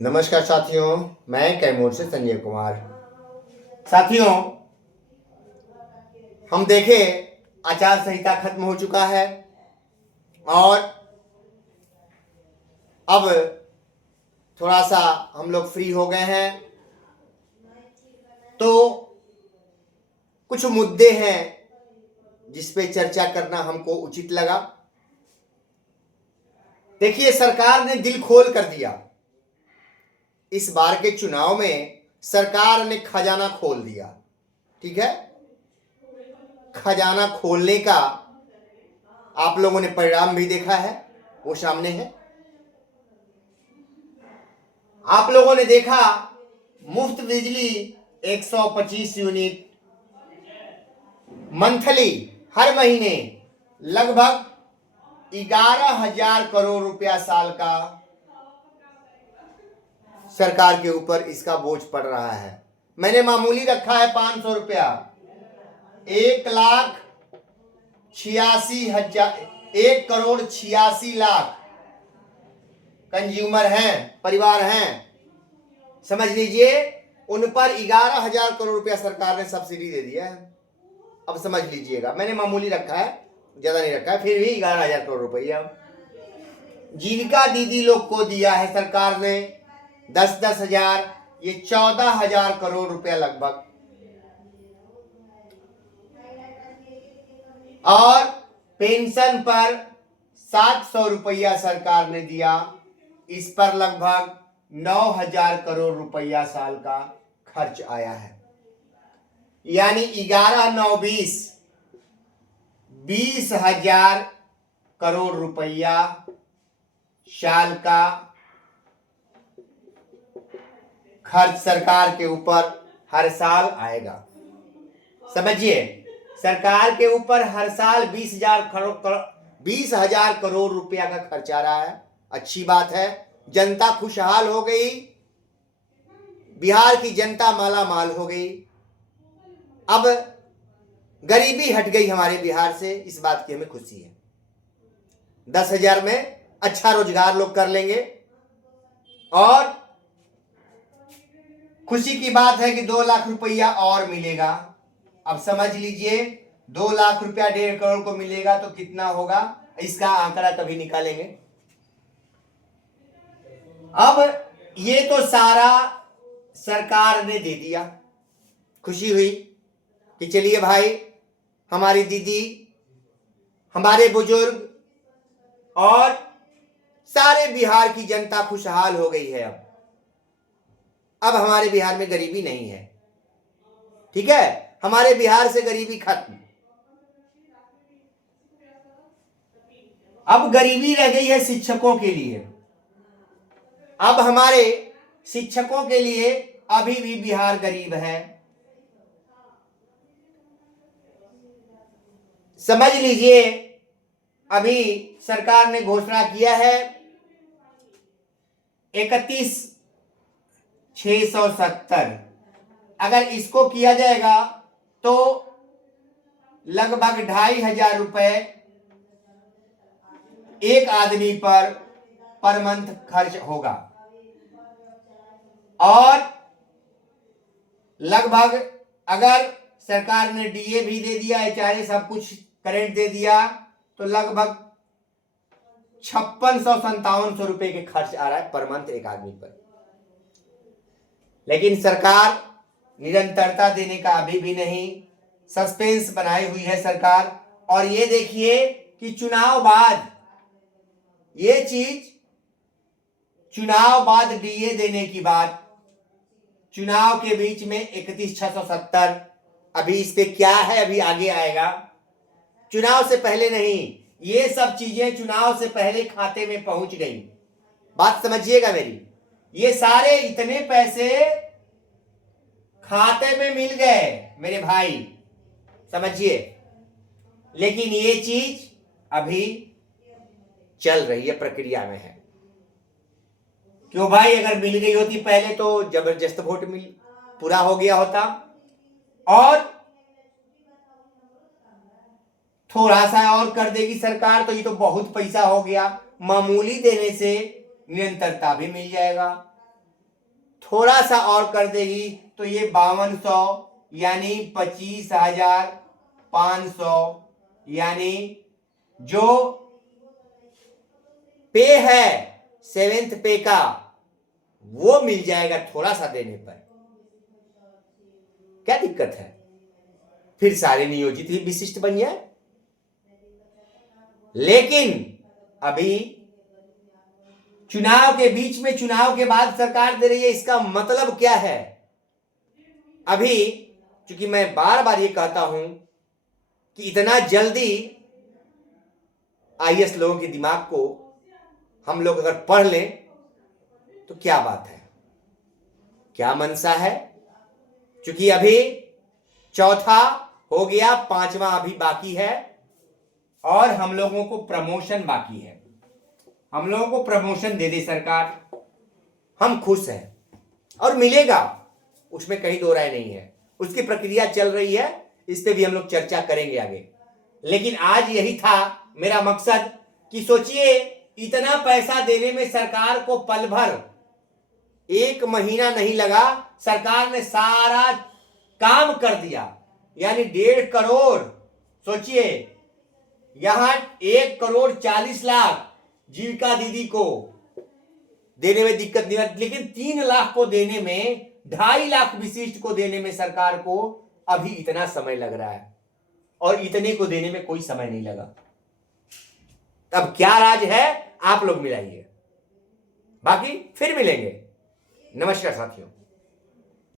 नमस्कार साथियों, मैं कैमूर से संजय कुमार। साथियों, हम देखें आचार संहिता खत्म हो चुका है और अब थोड़ा सा हम लोग फ्री हो गए हैं, तो कुछ मुद्दे हैं जिस पे चर्चा करना हमको उचित लगा। देखिए, सरकार ने दिल खोल कर दिया। इस बार के चुनाव में सरकार ने खजाना खोल दिया। ठीक है, खजाना खोलने का आप लोगों ने परिणाम भी देखा है, वो सामने है। आप लोगों ने देखा मुफ्त बिजली 125 यूनिट मंथली हर महीने लगभग 11,000 करोड़ रुपया साल का सरकार के ऊपर इसका बोझ पड़ रहा है। मैंने मामूली रखा है 500 रुपया। 1,86,000 कंज्यूमर हैं, परिवार हैं, समझ लीजिए, उन पर 11,000 करोड़ रुपया सरकार ने सब्सिडी दे दिया है। अब समझ लीजिएगा, मैंने मामूली रखा है, ज्यादा नहीं रखा है, फिर भी 11,000 करोड़ रुपया जीविका दीदी लोग को दिया है सरकार ने 10-10 हजार, ये 14,000 करोड़ रुपया लगभग। और पेंशन पर 700 रुपया सरकार ने दिया, इस पर लगभग 9,000 करोड़ रुपया साल का खर्च आया है। यानी 11-9-20 करोड़ रुपया साल का खर्च सरकार के ऊपर हर साल आएगा। समझिए, सरकार के ऊपर हर साल 20,000 करोड़ रुपया का खर्च आ रहा है। अच्छी बात है, जनता खुशहाल हो गई, बिहार की जनता माला माल हो गई। अब गरीबी हट गई हमारे बिहार से, इस बात की हमें खुशी है। 10,000 में अच्छा रोजगार लोग कर लेंगे। और खुशी की बात है कि 2 लाख रुपया और मिलेगा। अब समझ लीजिए, 2 लाख रुपया 1.5 करोड़ को मिलेगा तो कितना होगा, इसका आंकड़ा कभी निकालेंगे। अब ये तो सारा सरकार ने दे दिया, खुशी हुई कि चलिए भाई, हमारी दीदी, हमारे बुजुर्ग और सारे बिहार की जनता खुशहाल हो गई है। अब हमारे बिहार में गरीबी नहीं है। ठीक है, हमारे बिहार से गरीबी खत्म। अब गरीबी रह गई है शिक्षकों के लिए। अब हमारे शिक्षकों के लिए अभी भी बिहार गरीब है। समझ लीजिए, अभी सरकार ने घोषणा किया है 31,670। अगर इसको किया जाएगा तो लगभग 2,500 रुपए एक आदमी पर मंथ खर्च होगा। और लगभग अगर सरकार ने डीए भी दे दिया, एचआरए सब कुछ करेंट दे दिया, तो लगभग 5657 रुपए के खर्च आ रहा है पर मंथ एक आदमी पर। लेकिन सरकार निरंतरता देने का अभी भी नहीं, सस्पेंस बनाई हुई है सरकार। और ये देखिए कि चुनाव बाद ये चीज, चुनाव बाद डीए देने की बात, चुनाव के बीच में 31,670, अभी इस पे क्या है अभी आगे आएगा, चुनाव से पहले नहीं, ये सब चीजें चुनाव से पहले खाते में पहुंच गई। बात समझिएगा मेरी, ये सारे इतने पैसे खाते में मिल गए मेरे भाई, समझिए। लेकिन ये चीज अभी चल रही है, प्रक्रिया में है। क्यों भाई, अगर मिल गई होती पहले तो जबरदस्त वोट मिल पूरा हो गया होता। और थोड़ा सा और कर देगी सरकार तो ये तो बहुत पैसा हो गया। मामूली देने से निरंतरता भी मिल जाएगा। थोड़ा सा और कर देगी तो ये 5200 यानी 25,500 यानी जो पे है 7th पे का वो मिल जाएगा थोड़ा सा देने पर। क्या दिक्कत है? फिर सारे नियोजित ही विशिष्ट बन जाए। लेकिन अभी चुनाव के बीच में, चुनाव के बाद सरकार दे रही है, इसका मतलब क्या है? अभी क्योंकि मैं बार बार ये कहता हूं कि इतना जल्दी आईएएस लोगों के दिमाग को हम लोग अगर पढ़ लें तो क्या बात है, क्या मनसा है। क्योंकि अभी चौथा हो गया, पांचवा अभी बाकी है और हम लोगों को प्रमोशन बाकी है। हम लोगों को प्रमोशन दे दे सरकार, हम खुश हैं और मिलेगा, उसमें कहीं दो राय नहीं है। उसकी प्रक्रिया चल रही है, इस पे भी हम लोग चर्चा करेंगे आगे। लेकिन आज यही था मेरा मकसद कि सोचिए, इतना पैसा देने में सरकार को पल भर, 1 महीना नहीं लगा, सरकार ने सारा काम कर दिया। यानी 1.5 करोड़, सोचिए यहां 1,40,00,000 जीविका दीदी को देने में दिक्कत नहीं है, लेकिन 3 लाख को देने में, 2.5 लाख विशिष्ट को देने में सरकार को अभी इतना समय लग रहा है और इतने को देने में कोई समय नहीं लगा। तब क्या राज है, आप लोग मिलाइए। बाकी फिर मिलेंगे। नमस्कार साथियों।